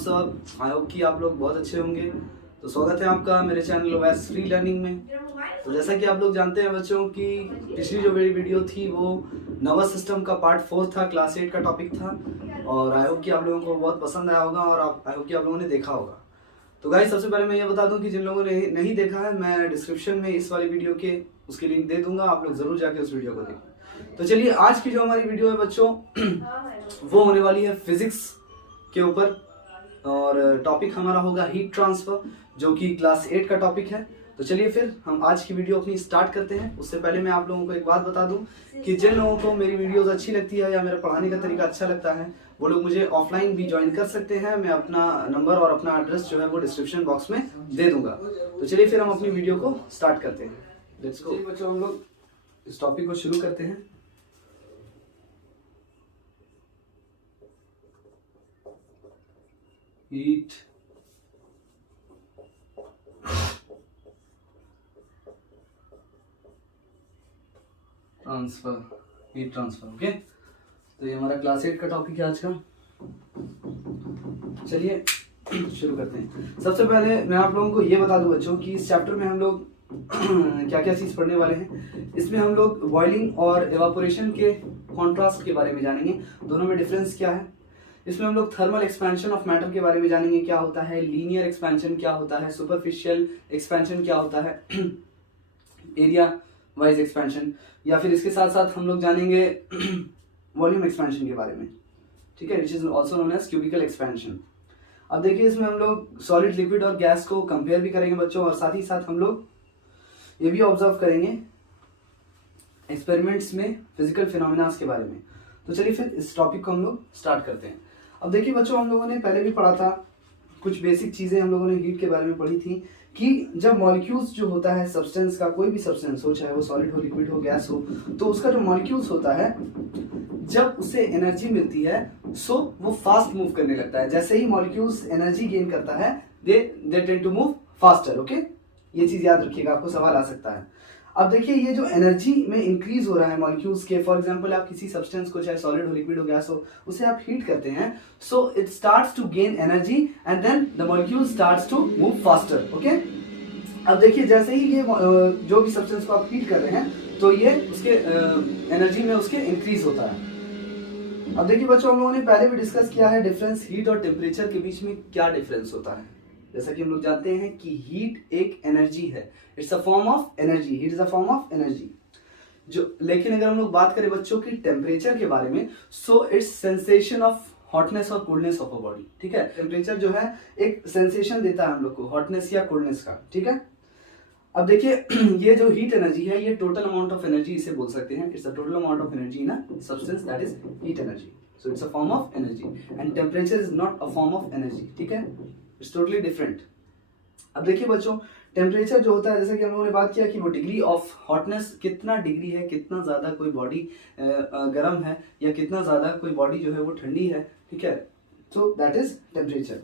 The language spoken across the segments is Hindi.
सब? आई होप कि आप लोग बहुत अच्छे होंगे। तो स्वागत है आपका मेरे चैनल ओवैस फ्री लर्निंग में। तो जैसा कि आप लोग जानते हैं बच्चों की पिछली जो मेरी वीडियो थी वो नर्वस सिस्टम का पार्ट 4 था, क्लास 8 का टॉपिक था और आई होप कि आप लोगों को बहुत पसंद आया होगा और आई होप कि आप लोगों ने देखा होगा। तो गाइस सबसे पहले मैं ये बता दूं कि जिन लोगों ने नहीं देखा है मैं डिस्क्रिप्शन में इस वाली वीडियो के उसकी लिंक दे दूंगा, आप लोग जरूर जाके उस वीडियो को देखें। तो चलिए आज की जो हमारी वीडियो है बच्चों वो होने वाली है फिजिक्स के ऊपर और टॉपिक हमारा होगा हीट ट्रांसफर जो कि क्लास 8 का टॉपिक है। तो चलिए फिर हम आज की वीडियो अपनी स्टार्ट करते हैं। उससे पहले मैं आप लोगों को एक बात बता दूं कि जिन लोगों को मेरी वीडियोस अच्छी लगती है या मेरा पढ़ाने का तरीका अच्छा लगता है वो लोग मुझे ऑफलाइन भी ज्वाइन कर सकते हैं। मैं अपना नंबर और अपना एड्रेस जो है वो डिस्क्रिप्शन बॉक्स में दे दूंगा। तो चलिए फिर हम अपनी वीडियो को स्टार्ट करते हैं। लेट्स गो बच्चों, हम लोग इस टॉपिक को शुरू करते हैं। Heat transfer, heat transfer. Okay, तो ये हमारा क्लास 8 का टॉपिक है आज का। चलिए शुरू करते हैं। सबसे पहले मैं आप लोगों को ये बता दूं बच्चों कि इस चैप्टर में हम लोग क्या क्या चीज पढ़ने वाले हैं। इसमें हम लोग बॉइलिंग और एवापोरेशन के कॉन्ट्रास्ट के बारे में जानेंगे, दोनों में डिफरेंस क्या है। इसमें हम लोग थर्मल एक्सपेंशन ऑफ मैटर के बारे में जानेंगे, क्या होता है लीनियर एक्सपेंशन, क्या होता है सुपरफिशियल एक्सपेंशन, क्या होता है एरिया वाइज एक्सपेंशन, या फिर इसके साथ साथ हम लोग जानेंगे वॉल्यूम एक्सपेंशन के बारे में, ठीक है, which is also known as cubical expansion. अब देखिए इसमें हम लोग सॉलिड, लिक्विड और गैस को कंपेयर भी करेंगे बच्चों और साथ ही साथ हम लोग ये भी ऑब्जर्व करेंगे एक्सपेरिमेंट्स में फिजिकल फिनोमिनास के बारे में। तो चलिए फिर इस टॉपिक को हम लोग स्टार्ट करते हैं। अब देखिए बच्चों, हम लोगों ने पहले भी पढ़ा था कुछ बेसिक चीजें, हम लोगों ने हीट के बारे में पढ़ी थी कि जब मॉलिक्यूल्स जो होता है सब्सटेंस का, कोई भी सब्सटेंस हो, चाहे वो सॉलिड हो, लिक्विड हो, गैस हो, तो उसका जो मॉलिक्यूल्स होता है जब उसे एनर्जी मिलती है सो वो फास्ट मूव करने लगता है। जैसे ही मॉलिक्यूल्स एनर्जी गेन करता है they tend to move faster. Okay, ये चीज याद रखिएगा, आपको सवाल आ सकता है। अब देखिए ये जो एनर्जी में इंक्रीज हो रहा है मॉलिक्यूल्स के, फॉर एग्जांपल आप किसी सब्सटेंस को, चाहे सॉलिड हो, लिक्विड हो, गैस हो, उसे आप हीट करते हैं, so it starts to gain energy and then the molecule starts to move faster. Okay, अब देखिए जैसे ही ये जो भी सब्सटेंस को आप हीट कर रहे हैं तो ये उसके एनर्जी में उसके इंक्रीज होता है। अब देखिए बच्चों, हम लोगों ने पहले भी डिस्कस किया है डिफरेंस हीट और टेम्परेचर के बीच में क्या डिफरेंस होता है। जैसा कि हम लोग जानते हैं कि हीट एक एनर्जी है, it's a form of energy, heat is a form of energy जो, लेकिन अगर हम लोग बात करें बच्चों की टेम्परेचर के बारे में, so it's sensation of hotness और कोल्डनेस ऑफ अ बॉडी। ठीक है, टेम्परेचर जो है एक सेंसेशन देता है हम लोग को हॉटनेस या कोल्डनेस का। ठीक है, अब देखिए ये जो हीट एनर्जी है ये टोटल अमाउंट ऑफ एनर्जी इसे बोल सकते हैं। It's a total amount of energy in a substance, that is heat energy. So it's a form of energy and temperature is not a form of energy. ठीक है, इट्स टोटली डिफरेंट। अब देखिए बच्चों, टेम्परेचर जो होता है, जैसे कि हम लोगों ने बात किया कि वो डिग्री ऑफ हॉटनेस कितना डिग्री है, कितना ज्यादा कोई बॉडी गर्म है या कितना ज्यादा कोई बॉडी जो है वो ठंडी है। ठीक है, सो दैट इज टेम्परेचर।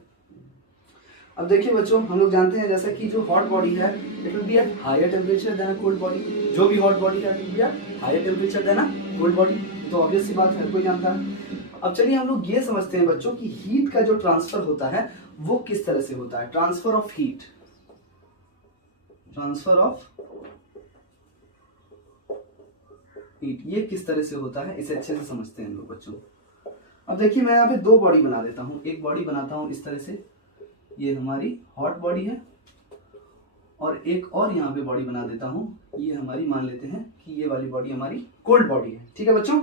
अब देखिए बच्चों, हम लोग जानते हैं जैसा कि जो हॉट बॉडी है it will be at higher temperature than a cold body. जो भी हॉट बॉडी है it will be at higher temperature than a cold body. तो ऑब्वियस सी बात है, हर कोई जानता है। अब चलिए हम लोग ये समझते हैं बच्चों कि हीट का जो ट्रांसफर होता है वो किस तरह से होता है। Transfer of heat, transfer of heat ये किस तरह से होता है, इसे अच्छे से समझते हैं हम लोग बच्चों। अब देखिए मैं यहाँ पे दो बॉडी बना देता हूँ, एक बॉडी बनाता हूँ इस तरह से, ये हमारी हॉट बॉडी है, और एक और यहाँ पे बॉडी बना देता हूँ, ये हमारी, मान लेते हैं कि ये वाली बॉडी हमारी कोल्ड बॉडी है। ठीक है बच्चों,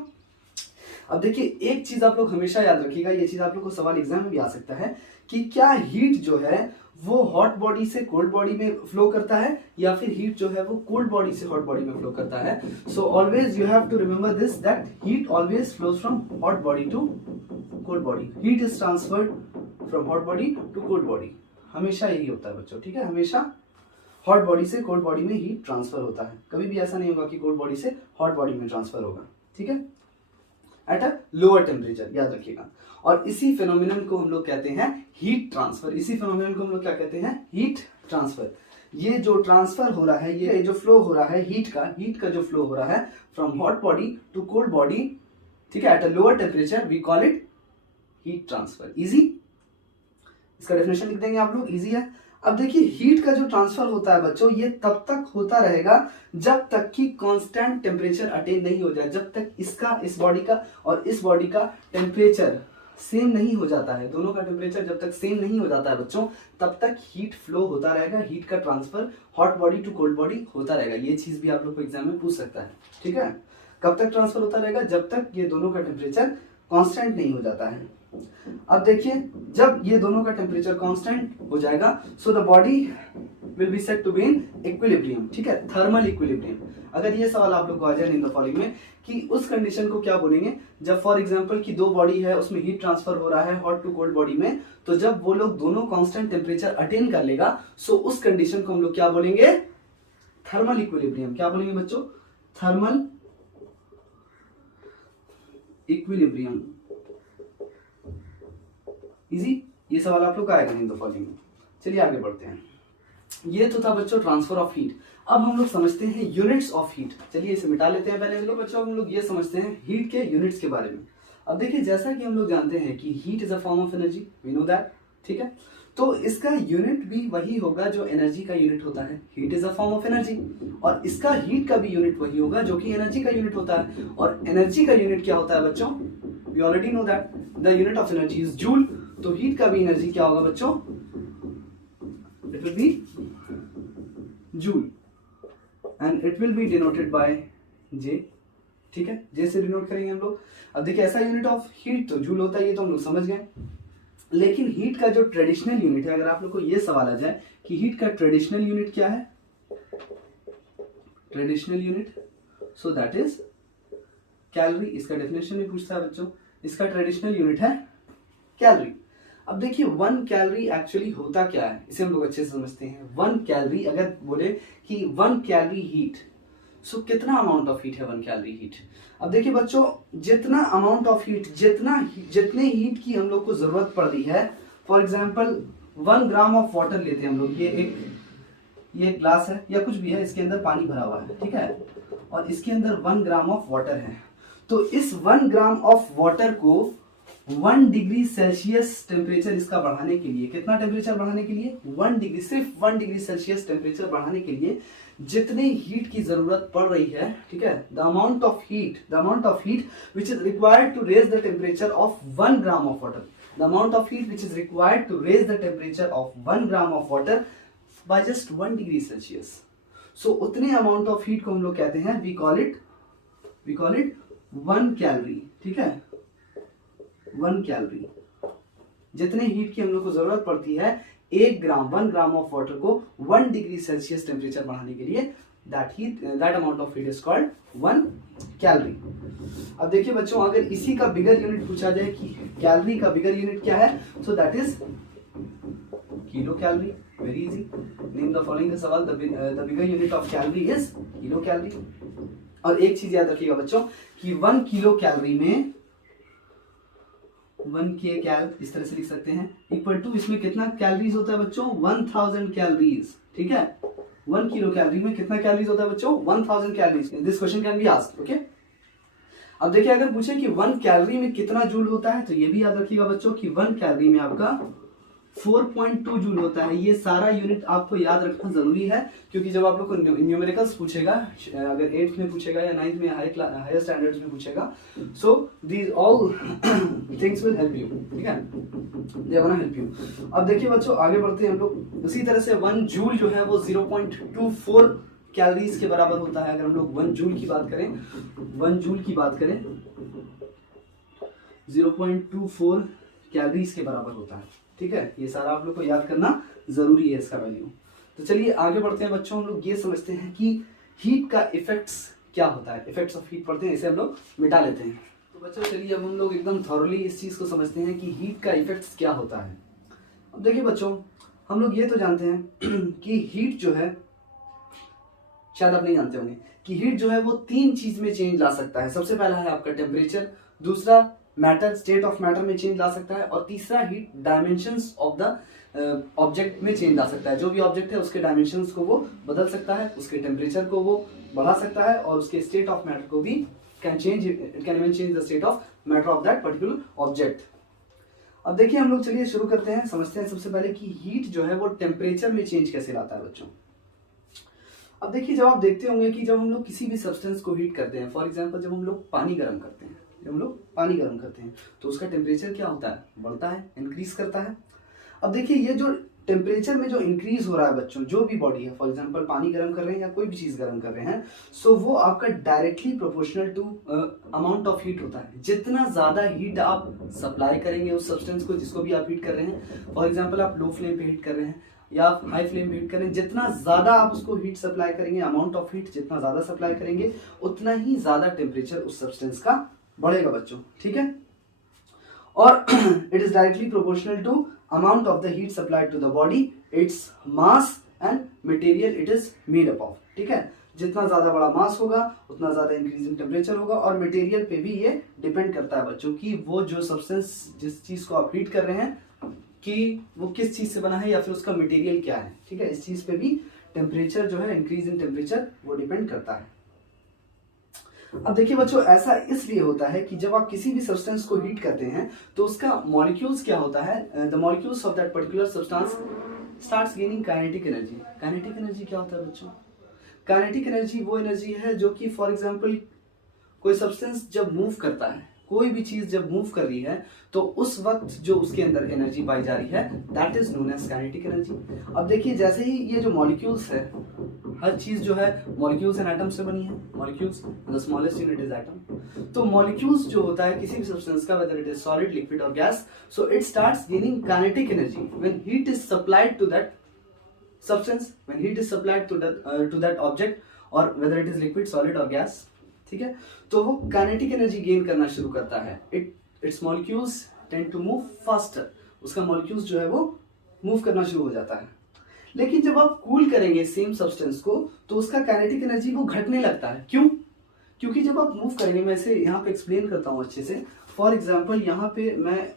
अब देखिए एक चीज आप लोग हमेशा याद रखिएगा, ये चीज आप लोग को सवाल एग्जाम में भी आ सकता है कि क्या हीट जो है वो हॉट बॉडी से कोल्ड बॉडी में फ्लो करता है या फिर हीट जो है वो कोल्ड बॉडी से हॉट बॉडी में फ्लो करता है। So always you have to remember this, that heat always flows from hot body to cold body. Heat is transferred from hot body to cold body, हमेशा यही होता है बच्चों। ठीक है, हमेशा हॉट बॉडी से कोल्ड बॉडी में हीट ट्रांसफर होता है, कभी भी ऐसा नहीं होगा कि कोल्ड बॉडी से हॉट बॉडी में ट्रांसफर होगा। ठीक है, एट अ लोअर टेम्परेचर, याद रखिएगा। और इसी फिनोमिनन को हम लोग कहते हैं हीट ट्रांसफर। इसी फिनोमिनन को हम लोग क्या कहते हैं, हीट ट्रांसफर। ये जो ट्रांसफर हो रहा है, ये जो फ्लो हो रहा है हीट का जो फ्लो हो रहा है from hot body to cold body, ठीक है, at a lower temperature, we call it heat transfer. Easy. इसका डेफिनेशन लिख देंगे आप लोग, इजी है। अब देखिए हीट का जो ट्रांसफर होता है बच्चों, ये तब तक होता रहेगा जब तक कि कांस्टेंट टेम्परेचर अटेन नहीं हो जाए, जब तक इसका, इस बॉडी का और इस बॉडी का टेम्परेचर सेम नहीं हो जाता है, दोनों का टेम्परेचर जब तक सेम नहीं हो जाता है बच्चों, तब तक हीट फ्लो होता रहेगा, हीट का transfer hot body to cold body होता रहेगा। ये चीज भी आप लोग को एग्जाम में पूछ सकता है, ठीक है। कब तक ट्रांसफर होता रहेगा? जब तक ये दोनों का टेम्परेचर कांस्टेंट नहीं हो जाता है। अब देखिए जब ये दोनों का टेम्परेचर कांस्टेंट हो जाएगा, so the body will be set to be in equilibrium, ठीक है, थर्मल इक्विलिब्रियम। अगर ये सवाल आप लोग को आ जाए इन द फॉलोइंग में कि उस कंडीशन को क्या बोलेंगे, जब फॉर एग्जांपल कि दो बॉडी है, उसमें हीट ट्रांसफर हो रहा है हॉट टू कोल्ड बॉडी में, तो जब वो लोग दोनों कांस्टेंट टेम्परेचर अटेन कर लेगा, सो उस कंडीशन को हम लोग क्या बोलेंगे? Thermal equilibrium. क्या बोलेंगे बच्चों? Thermal equilibrium. इजी, ये सवाल आप लोग का आएगा इन द फॉलोइंग में। चलिए आगे बढ़ते हैं। ये तो था बच्चों ट्रांसफर ऑफ हीट। अब हम लोग समझते हैं यूनिट्स ऑफ हीट। चलिए इसे मिटा लेते हैं पहले। चलो बच्चों हम लोग ये समझते हैं हीट के यूनिट्स के बारे में। अब देखिए जैसा कि हम लोग जानते हैं कि heat is a form of energy, we know that, ठीक है। तो इसका यूनिट भी वही होगा जो एनर्जी का यूनिट होता है। Heat is a form of energy, और इसका हीट का भी यूनिट वही होगा जो कि एनर्जी का यूनिट होता है। और एनर्जी का यूनिट क्या होता है बच्चों? We already know that the unit of energy is joule. तो हीट का भी एनर्जी क्या होगा बच्चों? It will be joule and it will be denoted by J, ठीक है, जे से डिनोट करेंगे हम लोग। अब देखिए ऐसा यूनिट ऑफ हीट तो जूल होता है, ये तो हम लोग समझ गए। लेकिन हीट का जो ट्रेडिशनल यूनिट है, अगर आप लोग को ये सवाल आ जाए कि हीट का ट्रेडिशनल यूनिट क्या है, traditional unit, so that is calorie. इसका डेफिनेशन भी पूछता है बच्चों, इसका ट्रेडिशनल यूनिट है कैलोरी। अब देखिए 1 कैलोरी एक्चुअली होता क्या है, इसे हम लोग अच्छे से समझते हैं। 1 कैलोरी अगर बोले कि 1 कैलोरी हीट, सो कितना अमाउंट ऑफ हीट है 1 कैलोरी हीट? अब देखिए बच्चों जितना अमाउंट ऑफ हीट, जितने हीट की हम लोग को जरूरत पड़ रही है, for example 1 gram of water लेते हैं हम लोग। ये एक ग्लास है या कुछ भी है, इसके अंदर पानी भरा हुआ है, ठीक है, और इसके अंदर 1 ग्राम ऑफ वाटर है। तो इस 1 ग्राम ऑफ वाटर को 1 डिग्री सेल्सियस टेम्परेचर इसका बढ़ाने के लिए, कितना टेम्परेचर बढ़ाने के लिए? 1 डिग्री, सिर्फ 1 डिग्री सेल्सियस टेम्परेचर बढ़ाने के लिए जितने हीट की जरूरत पड़ रही है, ठीक है, the amount of heat which is required to raise the temperature of 1 gram of water, the amount of heat which is required to raise the temperature of 1 gram of water by just 1 degree Celsius. So उतने अमाउंट ऑफ हीट को हम लोग कहते हैं, वी कॉल इट 1 कैलोरी, ठीक है, 1 कैलोरी। जितने हीट की हम लोग को जरूरत पड़ती है 1 ग्राम ऑफ वाटर को 1 डिग्री सेल्सियस टेम्परेचर बढ़ाने के लिए, that amount of heat is called 1 calorie. अब देखिए बच्चों अगर इसी का बिगर यूनिट पूछा जाए कि कैलोरी का बिगर यूनिट क्या है, so that is kilo calorie. Very easy, name the following सवाल, the bigger unit of calorie is kilo calorie. और एक चीज याद रखिएगा बच्चों कि 1 किलो कैलोरी में 1 के कैल इस तरह से लिख सकते हैं, इक्वल टू इसमें कितना कैलोरीज होता है बच्चों? 1000 कैलोरीज, ठीक है। 1 किलो कैलोरी में कितना कैलोरीज होता है बच्चों? 1000 calories. This question can be asked, okay. अब देखिए अगर पूछे कि 1 कैलोरी में कितना जूल होता है, तो ये भी याद रखिएगा बच्चों कि 1 कैलोरी में आपका 4.2 जूल होता है। ये सारा यूनिट आपको याद रखना जरूरी है, क्योंकि जब आप लोग को न्यूमेरिकल्स पूछेगा, अगर 8th में पूछेगा या 9th में हायर स्टैंडर्ड्स में पूछेगा, so these all things will help you, ठीक है, दे गोना हेल्प यू। अब देखिए बच्चों आगे बढ़ते हैं हम लोग। उसी तरह से 1 जूल जो है वो 0.24 कैलोरीज के बराबर होता है। अगर हम लोग 1 जूल की बात करें, 0.24 कैलोरीज के बराबर होता है, ठीक है। ये सारा आप लोग को याद करना जरूरी है, इसका वैल्यू। तो चलिए आगे बढ़ते हैं बच्चों। हम लोग ये समझते हैं कि हीट का इफेक्ट्स क्या होता है। इफेक्ट्स ऑफ हीट पढ़ते हैं, इसे हम लोग मिटा लेते हैं। तो बच्चों चलिए अब हम लोग एकदम थॉरली इस चीज को समझते हैं कि हीट का इफेक्ट्स क्या होता है। अब देखिए बच्चों हम लोग ये तो जानते हैं कि हीट जो है, शायद आप नहीं जानते होंगे कि हीट जो है वो 3 चीज में चेंज ला सकता है। सबसे पहला है आपका टेम्परेचर, दूसरा मैटर, स्टेट ऑफ मैटर में चेंज ला सकता है, और तीसरा heat dimensions of the object में चेंज ला सकता है। जो भी ऑब्जेक्ट है उसके डायमेंशंस को वो बदल सकता है, उसके टेम्परेचर को वो बढ़ा सकता है, और उसके स्टेट ऑफ मैटर को भी can change, it can even change the state of matter of that particular object. अब देखिए हम लोग चलिए शुरू करते हैं, समझते हैं सबसे पहले कि हीट जो है वो टेम्परेचर में चेंज कैसे लाता है बच्चों। अब देखिए जब आप देखते होंगे कि जब हम लोग किसी भी सब्सटेंस को हीट करते हैं, फॉर एग्जांपल जब हम लोग पानी गर्म करते हैं, तो उसका टेम्परेचर क्या होता है, बढ़ता है, इंक्रीज करता है। अब देखिए ये जो टेम्परेचर में जो इंक्रीज हो रहा है बच्चों, जो भी बॉडी है, फॉर एग्जांपल पानी गर्म कर रहे हैं या कोई भी चीज गर्म कर रहे हैं, सो वो आपका directly proportional to amount of heat होता है। जितना ज्यादा हीट आप सप्लाई करेंगे उस सब्सटेंस को जिसको भी आप हीट कर रहे हैं, फॉर एग्जाम्पल आप लो फ्लेम पे हीट कर रहे हैं या आप हाई फ्लेम पे हीट कर रहे हैं, जितना ज्यादा आप उसको हीट सप्लाई करेंगे, अमाउंट ऑफ हीट जितना ज्यादा सप्लाई करेंगे, उतना ही ज्यादा टेम्परेचर उस सब्सटेंस का बढ़ेगा बच्चों, ठीक है। और it is directly proportional to amount of the heat supplied to the body, its mass and material it is made up of, ठीक है। जितना ज्यादा बड़ा मास होगा उतना ज्यादा इंक्रीज इन टेम्परेचर होगा, और मटेरियल पे भी ये डिपेंड करता है बच्चों कि वो जो सब्सटेंस जिस चीज को आप हीट कर रहे हैं कि वो किस चीज से बना है या फिर उसका मटेरियल क्या है, ठीक है। इस चीज पे भी टेम्परेचर जो है, इंक्रीज इन टेम्परेचर वो डिपेंड करता है। अब देखिए बच्चों ऐसा इसलिए होता है कि जब आप किसी भी सब्सटेंस को हीट करते हैं तो उसका मॉलिक्यूल्स क्या होता है, the molecules of that particular substance starts gaining kinetic energy. Kinetic energy क्या होता है बच्चों? काइनेटिक एनर्जी वो एनर्जी है जो कि फॉर एग्जांपल कोई सब्सटेंस जब मूव करता है, कोई भी चीज जब मूव कर रही है तो उस वक्त जो उसके अंदर एनर्जी पाई जा रही है, that is known as kinetic energy. अब देखिए जैसे ही ये जो मॉलिक्यूल्स है, हर चीज जो है मॉलिक्यूल्स एंड एटम से बनी है, molecules the smallest unit is atom. तो मॉलिक्यूल्स जो होता है किसी भी सब्सटेंस का, whether it is solid, liquid और gas, so it starts gaining kinetic energy when heat is supplied to that substance, when heat is supplied to that object, और whether it is liquid, solid और गैस, ठीक है। तो वो काइनेटिक एनर्जी गेन करना शुरू करता है। Its molecules tend to move faster, उसका मॉलिक्यूल्स जो है वो मूव करना शुरू हो जाता है। लेकिन जब आप कूल करेंगे सेम सब्सटेंस को तो उसका काइनेटिक एनर्जी वो घटने लगता है। क्यों? क्योंकि जब आप मूव करेंगे, मैं इसे यहाँ पे एक्सप्लेन करता हूँ अच्छे से। फॉर एग्जाम्पल यहाँ पे मैं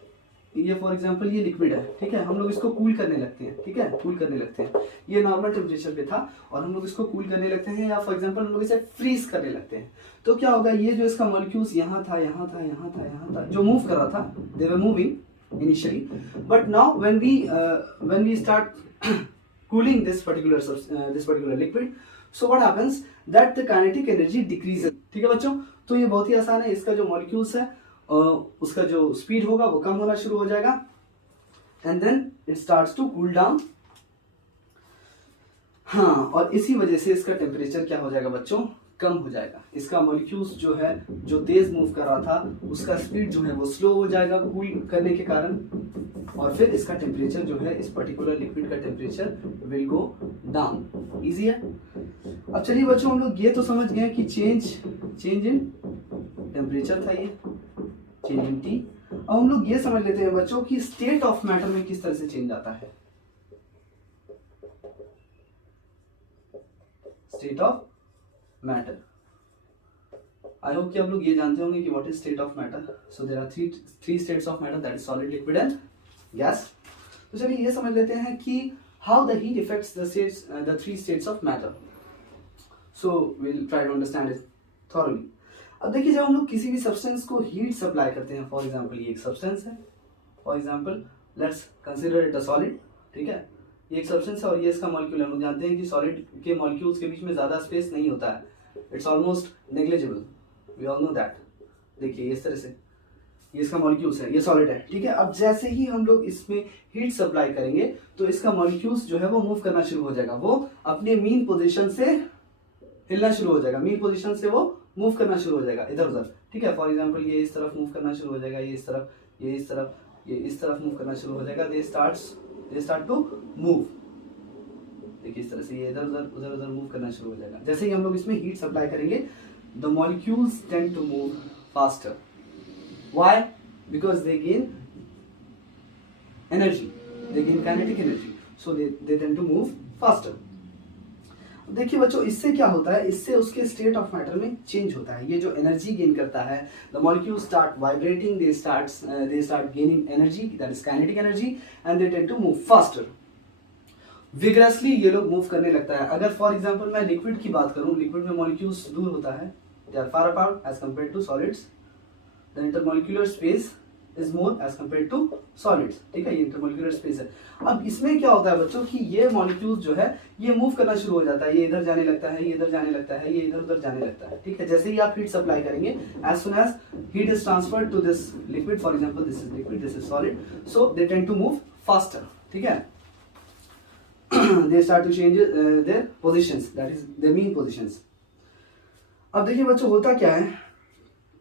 फॉर एग्जाम्पल ये लिक्विड है, ठीक है, हम लोग इसको कूल करने लगते हैं, ठीक है, कूल करने लगते हैं। ये नॉर्मल टेम्परेचर पे था और हम लोग इसको कूल करने लगते हैं, या फॉर एग्जाम्पल हम लोग इसे फ्रीज करने लगते हैं। तो क्या होगा, ये जो इसका मॉलिक्यूल्स यहाँ था, यहाँ था, यहाँ था, यहाँ था, जो मूव कर रहा था, they were moving initially, but now when we start cooling this particular liquid, so what happens that the kinetic energy decreases, ठीक है बच्चों। तो ये बहुत ही आसान है, इसका जो मॉलिक्यूल्स है उसका जो स्पीड होगा वो कम होना शुरू हो जाएगा, and then it starts to cool down. हाँ, और इसी वजह से इसका टेम्परेचर क्या हो जाएगा बच्चों, कम हो जाएगा। इसका मॉलिक्यूल्स जो है, जो तेज मूव कर रहा था, उसका स्पीड जो है वो स्लो हो जाएगा कूल करने के कारण, और फिर इसका टेम्परेचर जो है, इस पर्टिकुलर लिक्विड का temperature will go down. Easy है। अब चलिए बच्चों हम लोग ये तो समझ गए कि चेंज इन टेम्परेचर था ये, चेंज इन टी। अब हम लोग ये समझ लेते हैं बच्चों कि स्टेट ऑफ मैटर में किस तरह से चेंज आता है। State of matter, I hope कि आप लोग ये जानते होंगे कि what is state of matter. So there are three states of matter, that is solid, liquid and gas. तो चलिए ये समझ लेते हैं कि how the heat affects the three states of matter. So will try to understand it thoroughly. अब देखिए जब हम लोग किसी भी सब्सटेंस को हीट सप्लाई करते हैं, फॉर एग्जांपल ये एक सब्सटेंस है, for example let's consider it a solid, ठीक है, ये एक सब्सटेंस है और ये इसका मॉलिक्यूल है। हम लोग जानते हैं कि सॉलिड के मॉलिक्यूल्स के बीच में ज्यादा स्पेस नहीं होता है, it's almost negligible, we all know that. देखिए इस तरह से ये इसका मॉलिक्यूल्स है, ये सॉलिड है, ठीक है। अब जैसे ही हम लोग इसमें हीट सप्लाई करेंगे तो इसका मॉलिक्यूल्स जो है वो मूव करना शुरू हो जाएगा, वो अपने मीन पोजीशन से हिलना शुरू हो जाएगा, मीन पोजीशन से वो मूव करना शुरू हो जाएगा इधर उधर, ठीक है। फॉर एग्जांपल ये इस तरफ मूव करना शुरू हो जाएगा, ये इस तरफ, ये इस तरफ, ये इस तरफ मूव करना शुरू हो जाएगा, दे स्टार्ट टू मूव। देखिए इस तरह से ये इधर उधर मूव करना शुरू हो जाएगा। जैसे ही हम लोग इसमें हीट सप्लाई करेंगे, the molecules tend to move faster. Why? Because they gain energy, they gain kinetic energy, so they tend to move faster. देखिए बच्चों इससे क्या होता है, इससे उसके स्टेट ऑफ मैटर में चेंज होता है। ये जो एनर्जी गेन करता है, the molecule start vibrating, they start gaining energy, that is kinetic energy, and they tend to move faster. Vigorously ये लोग मूव करने लगता है। अगर फॉर एग्जांपल मैं लिक्विड की बात करूं, लिक्विड में मॉलिक्यूल्स दूर होता है, they are far apart as compared to solids. The intermolecular space is more as compare to solids, ठीक है, ये इंटरमोलिकुलर स्पेस है। अब इसमें क्या होता है बच्चों कि ये मॉलिक्यूल्स जो है ये मूव करना शुरू हो जाता है, ये इधर जाने लगता है, ये इधर जाने लगता है, ये इधर उधर जाने लगता है, ठीक है। जैसे ही आप हीट सप्लाई करेंगे, as soon as heat is transferred to this liquid, for example this is liquid, this is solid, so they tend to move faster, ठीक है। they start to change their positions, that is their mean positions। अब देखिए बच्चों होता क्या है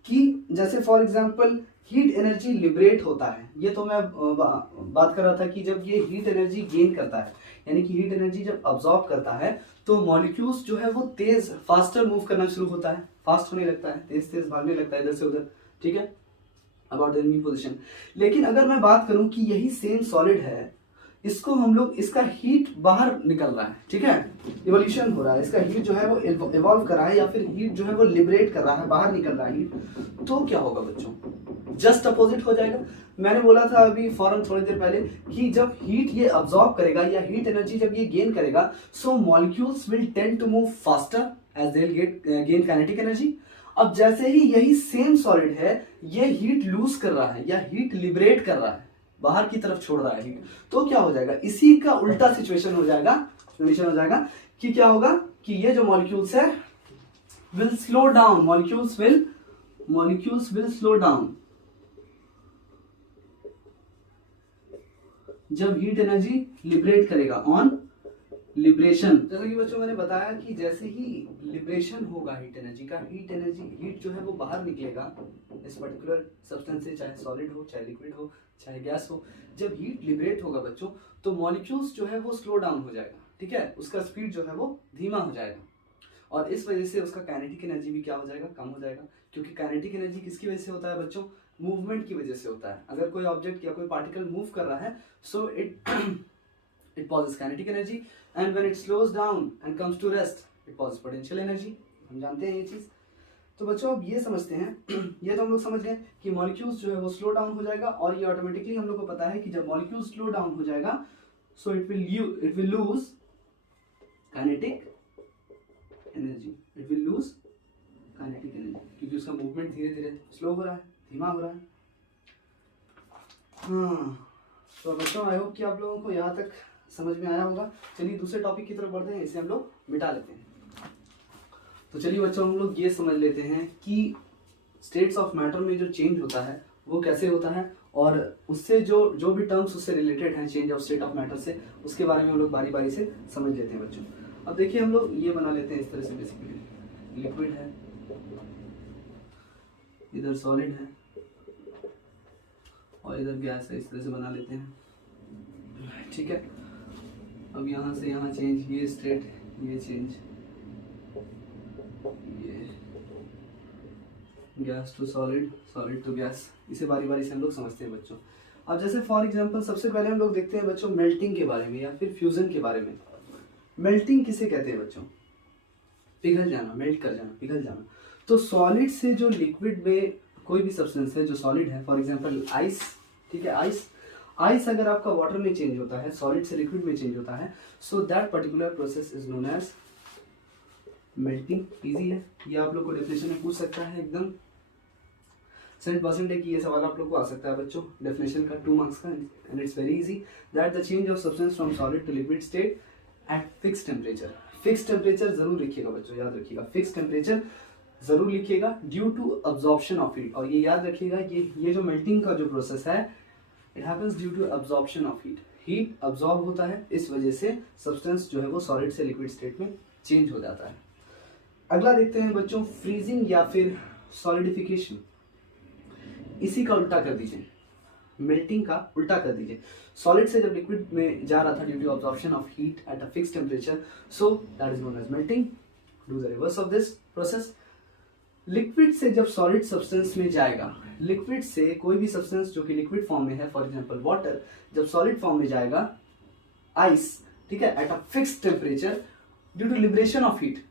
कि जैसे for example heat energy liberate होता है, ये तो मैं बात कर रहा था कि जब ये हीट एनर्जी गेन करता है, यानी कि हीट एनर्जी जब अब्सॉर्ब करता है तो मॉलिक्यूल्स जो है वो तेज फास्टर मूव करना शुरू होता है, फास्ट होने लगता है, तेज तेज भागने लगता है इधर से उधर, ठीक है, अबाउट द मीन पोजीशन। लेकिन अगर मैं बात करूं कि यही सेम सॉलिड है, इसको हम लोग, इसका हीट बाहर निकल रहा है, ठीक है, इवोल्यूशन हो रहा है, इसका हीट जो है वो इवॉल्व कर रहा है, या फिर हीट जो है वो लिबरेट कर रहा है, बाहर निकल रहा है हीट, तो क्या होगा बच्चों, जस्ट अपोजिट हो जाएगा। मैंने बोला था अभी फौरन थोड़ी देर पहले कि जब हीट ये अब्सॉर्ब करेगा या हीट एनर्जी जब ये गेन करेगा, so molecules will tend to move faster as they will gain kinetic energy. अब जैसे ही यही सेम सॉलिड है ये हीट लूज कर रहा है या हीट लिबरेट कर रहा है, बाहर की तरफ छोड़ रहा है हीट, तो क्या हो जाएगा, इसी का उल्टा सिचुएशन हो जाएगा, कंडीशन हो जाएगा कि क्या होगा कि ये जो मॉलिक्यूल्स है will slow down, molecules will slow down जब हीट एनर्जी लिबरेट करेगा ऑन लिबरेशन। जैसा कि बच्चों मैंने बताया कि जैसे ही लिबरेशन होगा हीट एनर्जी का, हीट जो है वो बाहर निकलेगा इस पर्टिकुलर सब्सटेंस से, चाहे सॉलिड हो, चाहे लिक्विड हो, चाहे गैस हो। जब हीट लिबरेट होगा बच्चों तो मॉलिक्यूल्स जो है वो स्लो डाउन हो जाएगा, ठीक है, उसका स्पीड जो है वो धीमा हो जाएगा, और इस वजह से उसका काइनेटिक एनर्जी भी क्या हो जाएगा, कम हो जाएगा। क्योंकि काइनेटिक एनर्जी किसकी वजह से होता है बच्चों, मूवमेंट की वजह से होता है। अगर कोई ऑब्जेक्ट या कोई पार्टिकल मूव कर रहा है, सो it possesses kinetic energy, and when it slows down and comes to rest it possesses potential energy। हम जानते हैं ये चीज। तो बच्चों अब ये समझते हैं ये तो हम लोग समझ गए कि मॉलिक्यूल्स जो है वो स्लो डाउन हो जाएगा, और ये ऑटोमेटिकली हम लोग को पता है कि जब मॉलिक्यूल स्लो डाउन हो जाएगा so it will lose kinetic energy, क्योंकि उसका मूवमेंट धीरे धीरे स्लो हो रहा है, धीमा हो रहा है। हाँ तो बच्चों आई होप कि आप लोगों को यहाँ तक समझ में आया होगा। चलिए दूसरे टॉपिक की तरफ बढ़ते हैं, इसे हम लोग मिटा लेते हैं। तो चलिए बच्चों हम लोग ये समझ लेते हैं कि स्टेट्स ऑफ मैटर में जो चेंज होता है वो कैसे होता है, और उससे जो भी टर्म्स उससे रिलेटेड हैं change of state of matter से, उसके बारे में हम लोग बारी बारी से समझ लेते हैं बच्चों। अब देखिए हम लोग ये बना लेते हैं इस तरह से, बेसिकली लिक्विड है, इधर सॉलिड है और इधर गैस है, इस तरह से बना लेते हैं, ठीक है। अब यहाँ से यहाँ चेंज, ये स्टेट, ये चेंज, ये gas to solid, solid to gas, इसे बारी बारी से हम लोग समझते हैं बच्चों। अब जैसे फॉर एग्जांपल सबसे पहले हम लोग देखते हैं बच्चों मेल्टिंग के बारे में या फिर फ्यूजन के बारे में। मेल्टिंग किसे कहते हैं बच्चों, पिघल जाना, मेल्ट कर जाना, पिघल जाना। तो सॉलिड से जो लिक्विड में कोई भी सब्सटेंस है जो सॉलिड है, फॉर एग्जांपल आइस, ठीक है, आइस अगर आपका वाटर में चेंज होता है, सॉलिड से लिक्विड में चेंज होता है, so that particular process is known as melting. Easy है, ये आप लोग को डेफिनेशन में पूछ सकता है, एकदम 100% है कि ये सवाल आप लोग को आ सकता है बच्चों डेफिनेशन का, 2 मार्क्स का, and it's very easy that the change of substance from solid to liquid state at fix temperature. Fix temperature जरूर लिखिएगा बच्चों, याद रखिएगा, फिक्स टेम्परेचर जरूर लिखिएगा, due to absorption of heat. और ये याद रखिएगा ये जो मेल्टिंग का जो प्रोसेस है, it happens due to absorption of heat. Heat absorb होता है, इस वजह से सब्सटेंस जो है वो सॉलिड से लिक्विड स्टेट में चेंज हो जाता है। अगला देखते हैं बच्चों फ्रीजिंग या फिर सॉलिडिफिकेशन। इसी का उल्टा कर दीजिए, मेल्टिंग का उल्टा कर दीजिए। सॉलिड से जब लिक्विड में जा रहा था due to absorption of heat at a fix temperature, so that is known as melting. Do the reverse of this process. Liquid से जब सॉलिड सब्सटेंस में जाएगा, लिक्विड से कोई भी सब्सटेंस जो कि लिक्विड फॉर्म में है, फॉर एग्जांपल वाटर, जब सॉलिड फॉर्म में जाएगा, आइस, ठीक है, at a fixed temperature due to liberation of heat,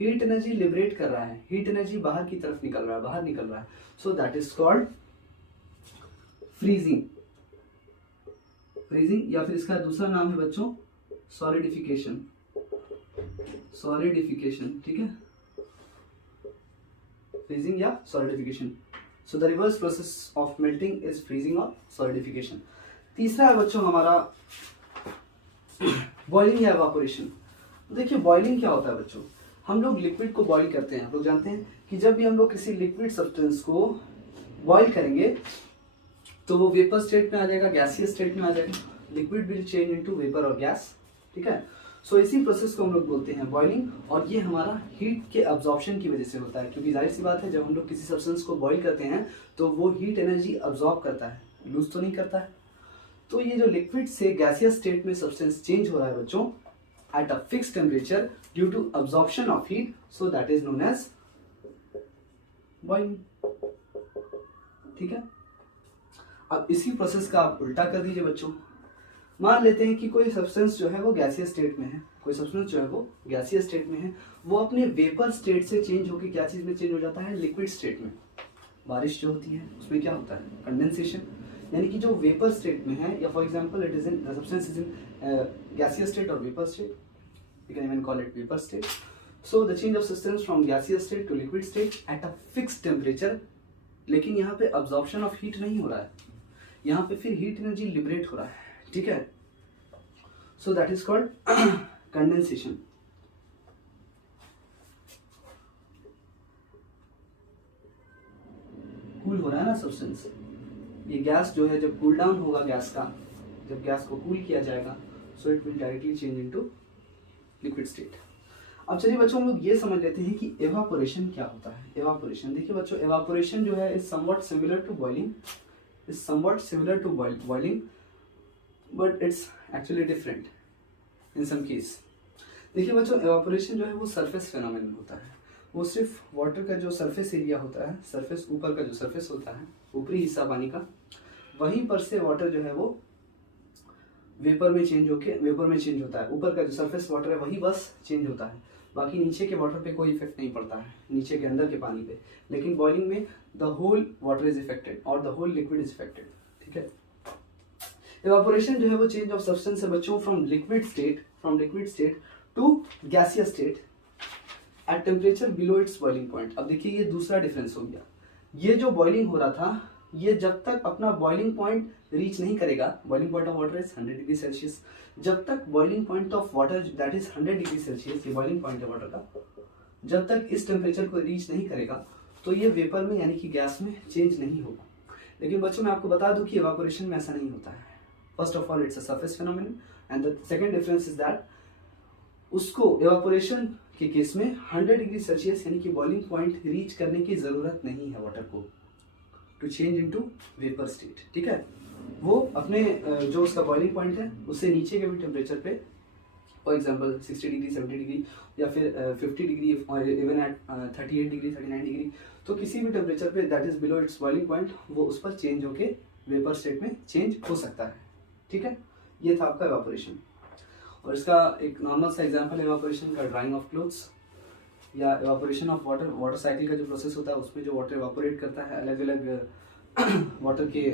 heat energy liberate कर रहा है, हीट एनर्जी बाहर की तरफ निकल रहा है, बाहर निकल रहा है, so that is called freezing. Freezing या फिर इसका दूसरा नाम है बच्चों सॉलिडिफिकेशन, सॉलिडिफिकेशन, ठीक है, फ्रीजिंग या solidification. So the reverse process of melting is freezing और सॉलिडिफिकेशन। तीसरा है बच्चों हमारा बॉइलिंग या एवापोरेशन। देखिए बॉइलिंग क्या होता है बच्चों, हम लोग लिक्विड को बॉईल करते हैं। हम लोग जानते हैं कि जब भी हम लोग किसी लिक्विड सब्सटेंस को बॉईल करेंगे तो वो वेपर स्टेट में आ जाएगा, गैसियस स्टेट में आ जाएगा। Liquid will change into vapour और गैस, ठीक है। सो इसी प्रोसेस को हम लोग बोलते हैं बॉइलिंग, और ये हमारा हीट के अब्जॉर्प्शन की वजह से होता है, क्योंकि जाहिर सी बात है जब हम लोग किसी सब्सटेंस को बॉईल करते हैं तो वो हीट एनर्जी अब्जॉर्ब करता है, लूज तो नहीं करता है। तो ये जो लिक्विड से गैसियस स्टेट में सब्सटेंस चेंज हो रहा है बच्चों at a fixed temperature due to absorption of heat, so that is known as boiling, ठीक है। अब इसी प्रोसेस का आप उल्टा कर दीजिए बच्चों। मान लेते हैं कि कोई सब्सटेंस जो है वो गैसियस स्टेट में है, कोई सब्सटेंस जो है वो गैसियस स्टेट में है, वो अपने वेपर स्टेट से चेंज होकर क्या चीज में चेंज हो जाता है, लिक्विड स्टेट में। बारिश जो होती है उसमें क्या होता है, कंडेंसेशन, यानी कि जो वेपर स्टेट में है, या for example it is in substance is in gaseous state और vapour state, you can even call it vapour state. So the change of substance from gaseous state to liquid state at a fixed temperature, लेकिन यहाँ पे अब्जॉर्प्शन ऑफ हीट नहीं हो रहा है, यहाँ पे फिर हीट एनर्जी लिबरेट हो रहा है, ठीक है। So that is called condensation. Cool हो रहा है ना सब्सटेंस, ये गैस जो है जब कूल डाउन होगा गैस का, जब गैस को कूल किया जाएगा, so it will directly change into liquid state. अब चलिए बच्चों हम लोग ये समझ लेते हैं कि एवापोरेशन क्या होता है। एवापोरेशन देखिए बच्चों, एवापोरेशन जो है is somewhat similar to boiling, is somewhat similar to boiling, but it's actually different in some case। देखिए बच्चों एवापोरेशन जो है वो सरफेस फेनोमेनन होता है, वो सिर्फ वाटर का जो सरफेस एरिया होता है, सरफेस ऊपर का जो सरफेस होता है, ऊपरी हिस्सा पानी का, वहीं पर से वाटर जो है वो वेपर में चेंज होता है। ऊपर का जो सरफेस वाटर है वही बस चेंज होता है, बाकी नीचे के वाटर पे कोई इफेक्ट नहीं पड़ता है, नीचे के अंदर के पानी पे। लेकिन बॉइलिंग में the whole water is affected और the whole liquid is affected, ठीक है। एवापोरेशन जो है वो चेंज ऑफ सब्सटेंस है बच्चों from liquid state to gaseous state at temperature below its boiling point. अब देखिए ये दूसरा डिफरेंस हो गया, ये जो बॉइलिंग हो रहा था ये जब तक अपना बॉइलिंग पॉइंट रीच नहीं करेगा, boiling point of water is 100 degree Celsius, जब तक boiling point of water that is 100 degree Celsius, ये बॉइलिंग पॉइंट है वाटर का, जब तक इस टेम्परेचर को रीच नहीं करेगा तो ये वेपर में यानी कि गैस में चेंज नहीं होगा। लेकिन बच्चों मैं आपको बता दूं कि एवापोरेशन में ऐसा नहीं होता है। First of all it's a surface phenomenon and the second difference is that उसको एवापोरेशन के केस में 100 डिग्री सेल्सियस यानी कि बॉइलिंग पॉइंट रीच करने की जरूरत नहीं है वाटर को to change into vapour state, ठीक है। वो अपने जो उसका बॉइलिंग पॉइंट है उससे नीचे के भी टेम्परेचर पे, फॉर एग्जांपल 60 डिग्री 70 डिग्री या फिर 50 degree even at 38 degree 39 degree, तो किसी भी टेम्परेचर पे that is below its boiling point वो उस पर चेंज होके वेपर स्टेट में चेंज हो सकता है, ठीक है। ये था आपका एवापोरेशन। और इसका एक नॉर्मल सा एग्जांपल एवापोरेशन का ड्राइंग ऑफ क्लोथ्स या एवापोरेशन ऑफ वाटर साइकिल का जो प्रोसेस होता है उसमें जो वाटर एवापोरेट करता है अलग अलग वाटर के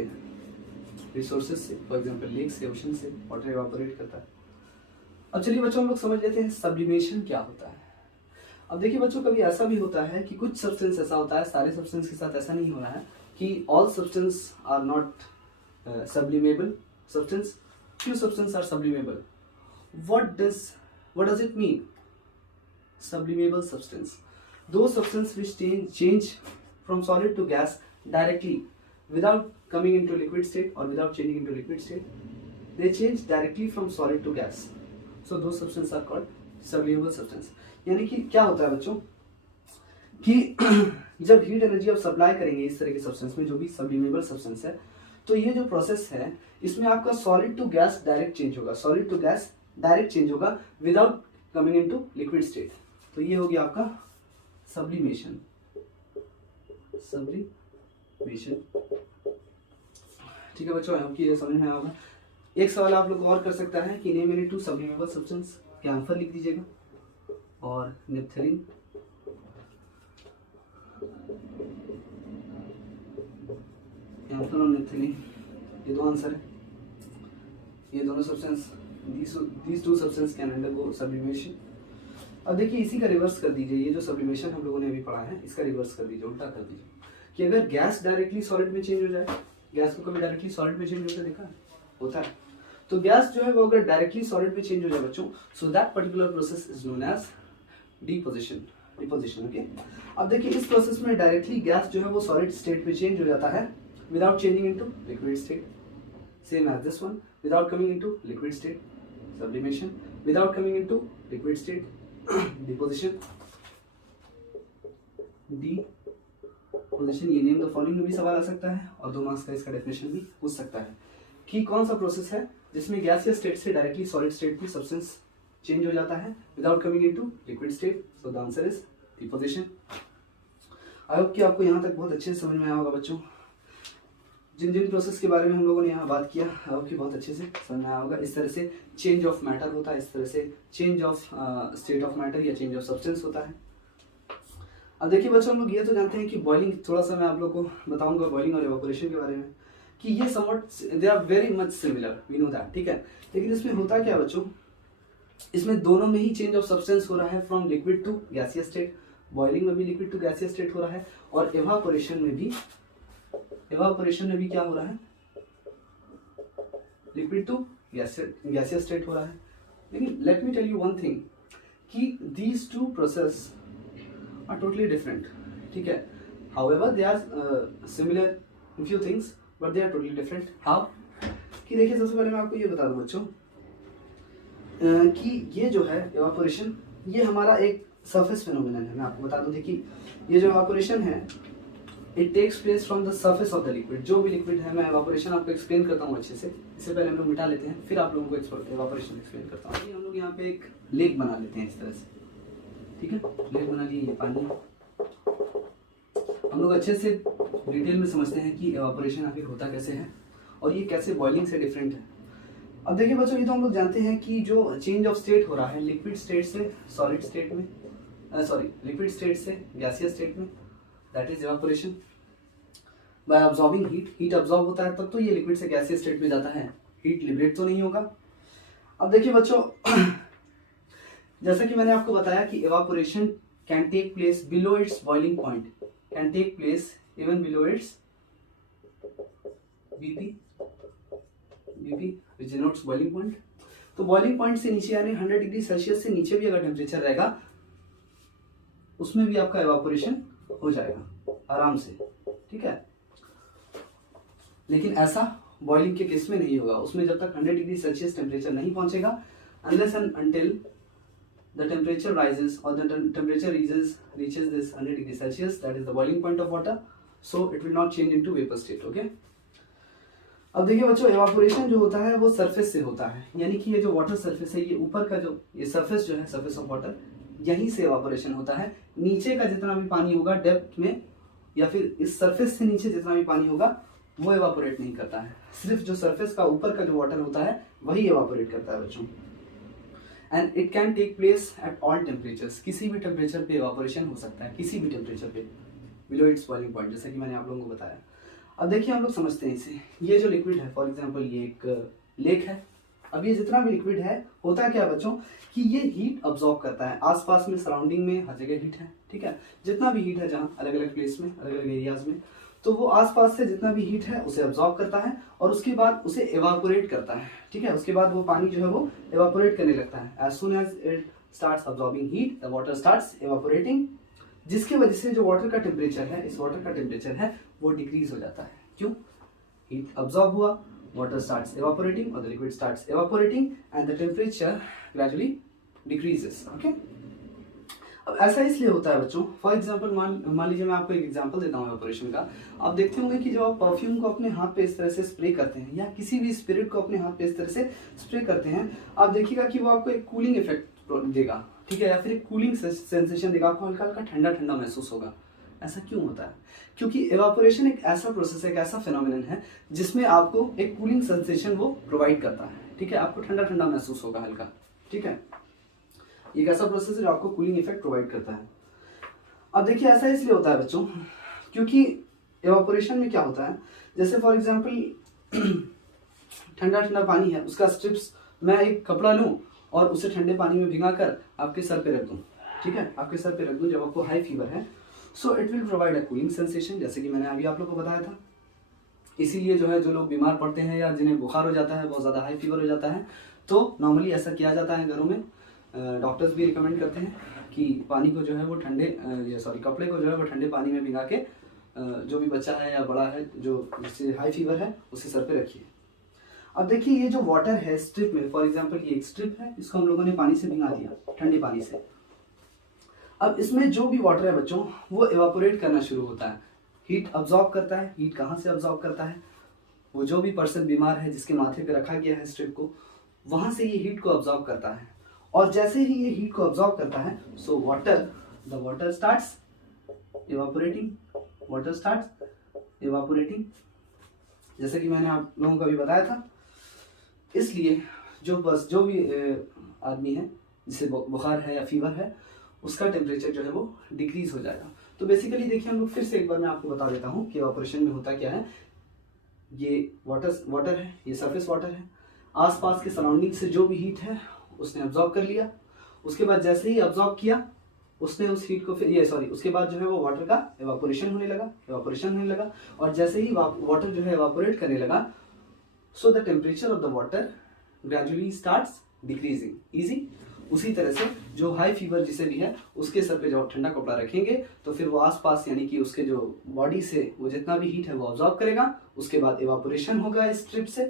रिसोर्सेज से, फॉर एग्जांपल लेक से, ओशन से वाटर एवापोरेट करता है। अब चलिए बच्चों हम लोग समझ लेते हैं सब्लिमेशन क्या होता है। अब देखिए बच्चों कभी ऐसा भी होता है कि कुछ सब्सटेंस ऐसा होता है, सारे सब्सटेंस के साथ ऐसा नहीं हो रहा है कि all substance are not sublimable substance, few substances are sublimable. What does it mean? Sublimable substance, those substances which change from solid to gas directly without coming into liquid state or without changing into liquid state, they change directly from solid to gas, so those substances are called sublimable substance। यानी कि क्या होता है बच्चों कि जब हीट एनर्जी आप सप्लाई करेंगे इस तरह के सब्सटेंस में जो भी सब्लिमेबल सब्सटेंस है, तो ये जो प्रोसेस है इसमें आपका solid to gas direct change होगा, solid to gas direct change होगा without coming into liquid state. तो ये हो गया आपका सब्लिमेशन। ठीक है बच्चों, आपकी ये समझ में आया होगा। एक सवाल आप लोग और कर सकता है कि name any two sublimable substance, क्या आंसर लिख दीजिएगा, और नेपथलीन, नेपथलीन, ये दो आंसर है। ये दोनों substance, these two substances can undergo sublimation। अब देखिए इसी का रिवर्स कर दीजिए, ये जो सब्लिमेशन हम लोगों ने अभी पढ़ा है इसका रिवर्स कर दीजिए, उल्टा कर दीजिए। कि अगर गैस डायरेक्टली सॉलिड में चेंज हो जाए, गैस को कभी डायरेक्टली सॉलिड में चेंज होता देखा होता है, तो गैस जो है वो अगर डायरेक्टली सॉलिड में चेंज हो जाए बच्चों, so that particular process is known as deposition. Okay, अब देखिए इस प्रोसेस में डायरेक्टली गैस जो है वो सॉलिड स्टेट में चेंज हो जाता है without changing into liquid state, same as this one, without coming into liquid state sublimation, without coming into liquid state deposition. Deposition, ये नेम द फॉलोइंग में भी सवाल आ सकता है और 2 मार्क्स का इसका डेफिनेशन भी पूछ सकता है कि कौन सा प्रोसेस है जिसमें गैसियस स्टेट से डायरेक्टली सॉलिड स्टेट में सब्सटेंस चेंज हो जाता है without coming into liquid state. So the answer is deposition. I hope कि आपको यहाँ तक बहुत अच्छे से समझ में आया होगा बच्चों। जिन जिन प्रोसेस के बारे में हम लोगों ने यहाँ बात किया, आई होप कि बहुत अच्छे से समझ में आया होगा। इस तरह से चेंज ऑफ मैटर होता है, इस तरह से change of state of matter या चेंज ऑफ सब्सटेंस होता है। अब देखिए बच्चों, हम लोग ये तो जानते हैं कि बॉइलिंग, थोड़ा सा मैं आप लोग को बताऊंगा बॉइलिंग और एवापोरेशन के बारे में कि ये somewhat they are very much similar, we know that, ठीक है। लेकिन इसमें होता क्या बच्चों, इसमें दोनों में ही चेंज ऑफ सब्सटेंस हो रहा है from liquid to gaseous state. Boiling में भी लिक्विड टू गैसियस स्टेट हो रहा है और एवापोरेशन में भी क्या हो रहा है, लिक्विड टू गैसियस स्टेट हो रहा है। लेकिन let me tell you one thing कि these two process are totally different, ठीक है। However, they are similar in few things, but they are totally different. How? कि देखिए सबसे पहले मैं आपको ये बता दूं बच्चों कि ये जो है evaporation, ये हमारा एक surface phenomenon है। मैं आपको बता दूं, देखिए ये जो evaporation है, it takes place from the surface of the liquid। जो भी liquid है, मैं evaporation आपको explain करता हूँ अच्छे से। इससे पहले हम लोग मिटा लेते हैं, फिर आप लोगों को evaporation explain करता हूँ। हम लोग यहाँ पे एक लेक बना लेते हैं इस तरह से, ठीक है। लेक बना लिए, ये पानी, हम लोग अच्छे से डिटेल में समझते हैं कि एवापोरेशन आखिर होता कैसे है और ये कैसे बॉइलिंग से डिफरेंट है। अब देखिए बच्चों, ये तो हम लोग जानते हैं कि जो चेंज ऑफ स्टेट हो रहा है लिक्विड स्टेट से सॉलिड स्टेट में, लिक्विड स्टेट से गैसियस स्टेट में, that is evaporation by absorbing heat. Heat absorb होता है तब तो ये लिक्विड से गैसियस स्टेट में जाता है, हीट लिबरेट तो नहीं होगा। अब देखिए बच्चों, जैसा कि मैंने आपको बताया कि evaporation can take place below its boiling point, can take place even below its BP which denotes boiling point। तो boiling point से नीचे यानी 100 डिग्री सेल्सियस से नीचे भी अगर टेम्परेचर रहेगा उसमें भी आपका evaporation हो जाएगा आराम से, ठीक है। लेकिन ऐसा बॉइलिंग के केस में नहीं होगा, उसमें जब तक 100 डिग्री सेल्सियस टेम्परेचर नहीं पहुंचेगा, unless and until the temperature rises or the temperature reaches this 100 degree Celsius, that is the boiling point of water, so it will not change into vapor state, okay। अब देखिए बच्चों, evaporation जो होता है वो सरफेस से होता है, यानी कि ये जो वाटर सरफेस है, ये ऊपर का जो ये सरफेस जो है, सरफेस ऑफ वाटर, यहीं से evaporation होता है। नीचे का जितना भी पानी होगा डेप्थ में या फिर इस सरफेस से नीचे जितना भी पानी होगा वो evaporate नहीं करता है, सिर्फ जो सरफेस का ऊपर का जो वाटर होता है वही evaporate करता है बच्चों। And it can take place at all temperatures, किसी भी टेम्परेचर पे evaporation हो सकता है, किसी भी टेम्परेचर पे बिलो इट्स बॉइलिंग पॉइंट, जैसा कि मैंने आप लोगों को बताया। अब देखिए हम लोग समझते हैं इसे, ये जो लिक्विड है, फॉर एग्जांपल ये एक लेक है। अब ये जितना भी लिक्विड है, होता क्या बच्चों कि ये हीट अब्सॉर्ब करता है, आसपास में सराउंडिंग में हर जगह हीट है, ठीक है। जितना भी हीट है जहाँ अलग अलग प्लेस में, अलग अलग एरियाज में, तो वो आसपास से जितना भी हीट है उसे अब्सॉर्ब करता है और उसके बाद उसे एवापोरेट करता है, ठीक है। उसके बाद वो पानी जो है वो एवापोरेट करने लगता है। As soon as it starts absorbing heat, the water starts evaporating, जिसकी वजह से जो वाटर का टेम्परेचर है, इस वाटर का टेम्परेचर है वो डिक्रीज हो जाता है। क्यों? हीट अब्सॉर्ब हुआ, water starts evaporating or the liquid starts evaporating and the temperature gradually decreases, okay। अब ऐसा इसलिए होता है बच्चों, फॉर एग्जाम्पल मान लीजिए मैं आपको एक एग्जांपल देता हूँ evaporation का। आप देखते होंगे कि जब आप परफ्यूम को अपने हाथ पे इस तरह से स्प्रे करते हैं या किसी भी स्पिरिट को अपने हाथ पे इस तरह से स्प्रे करते हैं, आप देखिएगा कि वो आपको एक कूलिंग इफेक्ट देगा, ठीक है, या फिर एक कूलिंग सेंसेशन देगा, आपको हल्का हल्का ठंडा ठंडा महसूस होगा। ऐसा क्यों होता है? क्योंकि एवापोरेशन एक ऐसा प्रोसेस है, एक ऐसा फिनोमिनन है जिसमें आपको एक कूलिंग सेंसेशन वो प्रोवाइड करता है, ठीक है। आपको ठंडा ठंडा महसूस होगा हल्का, ठीक है। एक ऐसा प्रोसेस है जो आपको कूलिंग इफेक्ट प्रोवाइड करता है। अब देखिए ऐसा इसलिए होता है बच्चों क्योंकि एवापोरेशन में क्या होता है, जैसे फॉर एग्जाम्पल ठंडा ठंडा पानी है, उसका स्ट्रिप्स मैं एक कपड़ा लूँ और उसे ठंडे पानी में भिगा कर आपके सर पे रख दूँ, ठीक है, आपके सर पे रख दूँ जब आपको हाई फीवर है, so it will provide a cooling sensation, जैसे कि मैंने अभी आप लोग को बताया था। इसीलिए जो है जो लोग बीमार पड़ते हैं या जिन्हें बुखार हो जाता है, बहुत ज़्यादा हाई फीवर हो जाता है, तो नॉर्मली ऐसा किया जाता है घरों में। डॉक्टर्स भी रिकमेंड करते हैं कि पानी को जो है वो कपड़े को जो है वो ठंडे पानी में भिगा के जो भी बच्चा है या बड़ा है जो जिससे हाई फीवर है उसे सर पे रखिए। अब देखिए ये जो वाटर है स्ट्रिप में, फॉर एग्जांपल ये एक स्ट्रिप है, इसको हम लोगों ने पानी से भिगा दिया, ठंडे पानी से। अब इसमें जो भी वाटर है बच्चों वो इवापोरेट करना शुरू होता है, हीट अब्जॉर्ब करता है। हीट कहाँ से अब्जॉर्ब करता है? वो जो भी पर्सन बीमार है जिसके माथे पे रखा गया है स्ट्रिप को, वहां से ये हीट को अब्जॉर्ब करता है। और जैसे ही ये हीट को अब्जॉर्ब करता है, so the water starts evaporating, water starts evaporating, जैसे कि मैंने आप लोगों को अभी बताया था। इसलिए जो भी आदमी है जिसे बुखार है या फीवर है, उसका टेम्परेचर जो है वो डिक्रीज हो जाएगा। तो बेसिकली देखिए हम लोग फिर से एक बार मैं आपको बता देता हूँ कि इवापोरेशन में होता क्या है। ये वाटर है, ये सरफेस वाटर है, आसपास के सराउंडिंग से जो भी हीट है उसने अब्जॉर्ब कर लिया। उसके बाद जैसे ही अब्जॉर्ब किया उसने उस हीट को उसके बाद जो है वो वाटर का इवापोरेशन होने लगा। और जैसे ही वाटर जो है इवापोरेट करने लगा, so the temperature of the water gradually starts decreasing. Easy. उसी तरह से जो हाई फीवर जिसे भी है उसके सर पे जब ठंडा कपड़ा रखेंगे तो फिर वो आसपास यानी कि उसके जो बॉडी से वो जितना भी हीट है वो अब्जॉर्ब करेगा। उसके बाद इवापोरेशन होगा स्ट्रिप से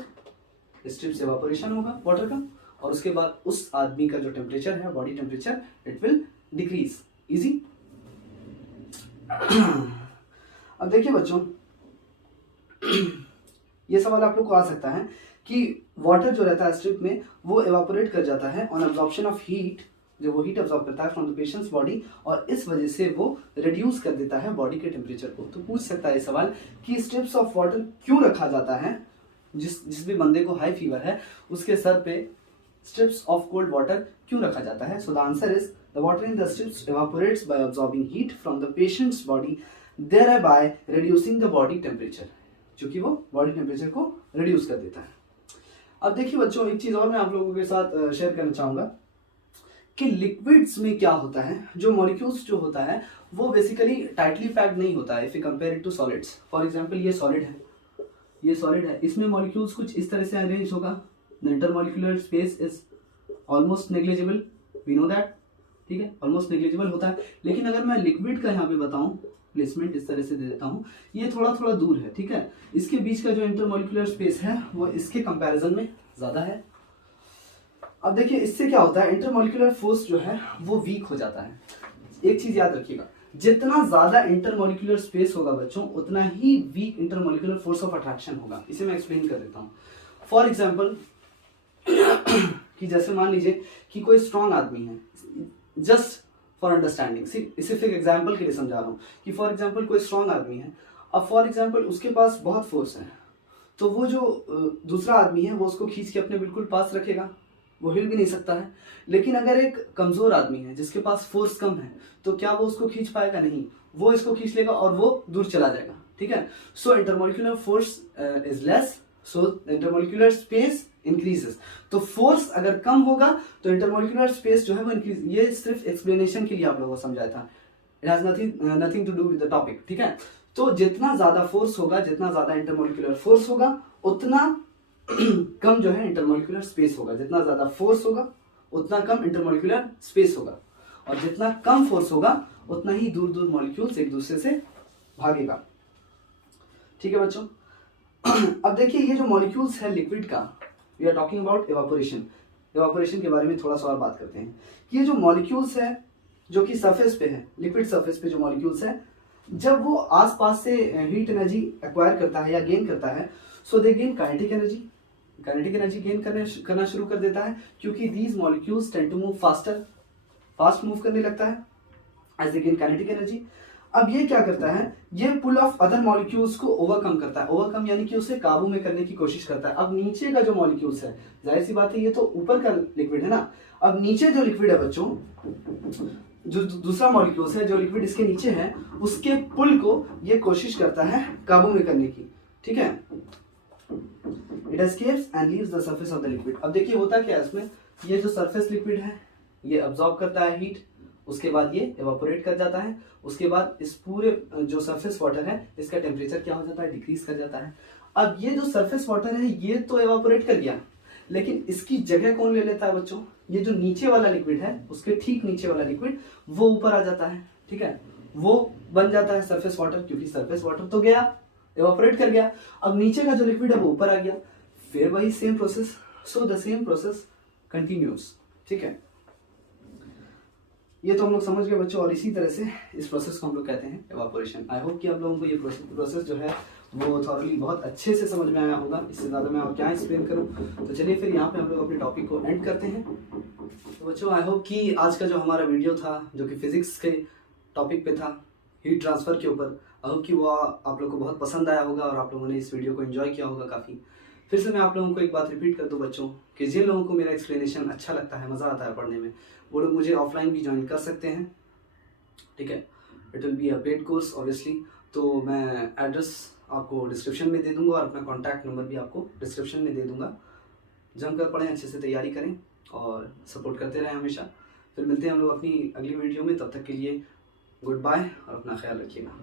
इवापोरेशन होगा वाटर का, और उसके बाद उस आदमी का जो टेम्परेचर है, body temperature, it will decrease. Easy. अब देखिए बच्चों ये सवाल आप लोग को आ सकता है कि वाटर जो रहता है स्ट्रिप में वो इवापोरेट कर जाता है ऑन अब्जॉर्प्शन ऑफ हीट, जो वो हीट अब्जॉर्ब करता है फ्रॉम द पेशेंट्स बॉडी, और इस वजह से वो रिड्यूस कर देता है बॉडी के टेम्परेचर को। तो पूछ सकता है सवाल कि स्ट्रिप्स ऑफ वाटर क्यों रखा जाता है? जिस भी बंदे को हाई फीवर है उसके सर पे स्ट्रिप्स ऑफ कोल्ड वाटर क्यों रखा जाता है? So the answer is the water in the strips evaporates by absorbing heat from the patient's body, thereby reducing the body temperature, क्योंकि वो बॉडी टेम्परेचर को रिड्यूस कर देता है। अब देखिए बच्चों एक चीज और मैं आप लोगों के साथ शेयर करना चाहूंगा कि लिक्विड्स में क्या होता है। जो मॉलिक्यूल्स जो होता है वो बेसिकली टाइटली पैक्ड नहीं होता है if you compare it to solids. For example ये सॉलिड है, इसमें मॉलिक्यूल्स कुछ इस तरह से अरेंज होगा। The intermolecular space is almost negligible, we know that, ठीक है, ऑलमोस्ट नेग्लिजिबल होता है। लेकिन अगर मैं लिक्विड का यहाँ पे बताऊं, प्लेसमेंट इस तरह से दे देता हूँ, ये थोड़ा दूर है, ठीक है। इसके बीच का जो इंटरमॉलिक्यूलर स्पेस है वो इसके कंपैरिजन में ज्यादा है। अब देखिए इससे क्या होता है, इंटरमॉलिक्यूलर फोर्स जो है वो वीक हो जाता है। एक चीज याद रखिएगा, जितना ज्यादा इंटरमॉलिक्यूलर स्पेस होगा बच्चों उतना ही weak intermolecular force of attraction होगा। इसे मैं एक्सप्लेन कर देता हूँ। फॉर एग्जाम्पल कि जैसे मान लीजिए कि कोई स्ट्रॉन्ग आदमी है, जस्ट फॉर अंडरस्टैंडिंग, सिर्फ एक एग्जाम्पल के लिए समझा रहा हूँ कि फॉर एग्जाम्पल कोई स्ट्रॉन्ग आदमी है, अब फॉर एग्जाम्पल उसके पास बहुत फोर्स है, तो वो जो दूसरा आदमी है वो उसको खींच के अपने बिल्कुल पास रखेगा, वो हिल भी नहीं सकता है। लेकिन अगर एक कमजोर आदमी है जिसके पास फोर्स कम है तो क्या वो उसको खींच पाएगा? नहीं, वो इसको खींच लेगा और वो दूर चला जाएगा, ठीक है। So intermolecular force is less, so intermolecular space increases. तो फोर्स अगर कम होगा तो इंटरमॉलिक्यूलर स्पेस जो है वो इंक्रीज। ये सिर्फ एक्सप्लेनेशन के लिए आप लोगों को समझाया था, it has nothing to do with the topic, ठीक है। तो जितना ज्यादा फोर्स होगा, जितना ज्यादा इंटरमॉलिक्यूलर फोर्स होगा उतना कम जो है इंटरमॉलिक्यूलर स्पेस होगा। जितना ज्यादा फोर्स होगा उतना कम इंटरमॉलिक्यूलर स्पेस होगा, और जितना कम फोर्स होगा उतना ही दूर दूर मॉलिक्यूल्स एक दूसरे से भागेगा, ठीक है बच्चों। अब देखिए ये जो मॉलिक्यूल्स है लिक्विड का, we are talking about evaporation के बारे में थोड़ा सा और बात करते हैं कि ये जो मॉलिक्यूल्स है जो कि सरफेस पे है, लिक्विड सरफेस पे जो मॉलिक्यूल्स है, जब वो आसपास से हीट एनर्जी एक्वायर करता है या गेन करता है, so they gain kinetic energy gain करना शुरू कर देता है, क्योंकि these molecules tend to move fast move करने लगता है as they gain kinetic energy. अब ये क्या करता है, ये पुल ऑफ अदर मॉलिक्यूल्स को ओवरकम करता है। ओवरकम यानी कि उसे काबू में करने की कोशिश करता है। अब नीचे का जो मॉलिक्यूल्स है, जाहिर सी बात है ये तो ऊपर का लिक्विड है ना, अब नीचे जो लिक्विड है बच्चों, जो दूसरा मॉलिक्यूल्स है जो लिक्विड इसके नीचे है, उसके पुल को ये कोशिश करता है काबू में करने की, ठीक है। It escapes and leaves the surface of the liquid. अब देखिए होता क्या है इसमें, ये जो सरफेस लिक्विड है ये अब्सॉर्ब करता है हीट, उसके बाद ये एवापोरेट कर जाता है, उसके बाद इस पूरे जो सरफेस वाटर है इसका टेम्परेचर क्या हो जाता है, डिक्रीज कर जाता है। अब ये जो सरफेस वाटर है ये तो एवापोरेट कर गया, लेकिन इसकी जगह कौन ले लेता है बच्चों, ये जो नीचे वाला लिक्विड है उसके ठीक नीचे वाला लिक्विड वो ऊपर आ जाता है, ठीक है, वो बन जाता है सरफेस वाटर, क्योंकि सरफेस वाटर तो गया, एवापोरेट कर गया, अब नीचे का जो लिक्विड है वो ऊपर आ गया, फिर वही same process, so the same process continuous, ठीक है। ये तो हम लोग समझ गए बच्चों, और इसी तरह से इस प्रोसेस को हम लोग कहते हैं एवापोरेशन। आई होप कि आप लोगों को ये प्रोसेस जो है वो थॉरली बहुत अच्छे से समझ में आया होगा, इससे ज़्यादा मैं और क्या एक्सप्लेन करूं। तो चलिए फिर यहाँ पे हम लोग अपने टॉपिक को एंड करते हैं। तो बच्चों आई होप कि आज का जो हमारा वीडियो था जो कि फिजिक्स के टॉपिक पे था, हीट ट्रांसफ़र के ऊपर, आई होप कि वो आप लोग को बहुत पसंद आया होगा और आप लोगों ने इस वीडियो को एंजॉय किया होगा काफ़ी। फिर से मैं आप लोगों को एक बात रिपीट कर दूं बच्चों, कि जिन लोगों को मेरा एक्सप्लेनेशन अच्छा लगता है, मज़ा आता है पढ़ने में, वो लोग मुझे ऑफलाइन भी ज्वाइन कर सकते हैं, ठीक है। It will be a paid course obviously. तो मैं एड्रेस आपको डिस्क्रिप्शन में दे दूंगा और अपना कॉन्टैक्ट नंबर भी आपको डिस्क्रिप्शन में दे दूंगा। जमकर पढ़ें, अच्छे से तैयारी करें और सपोर्ट करते रहें हमेशा। फिर मिलते हैं हम लोग अपनी अगली वीडियो में, तब तक के लिए गुड बाय और अपना ख्याल रखिएगा।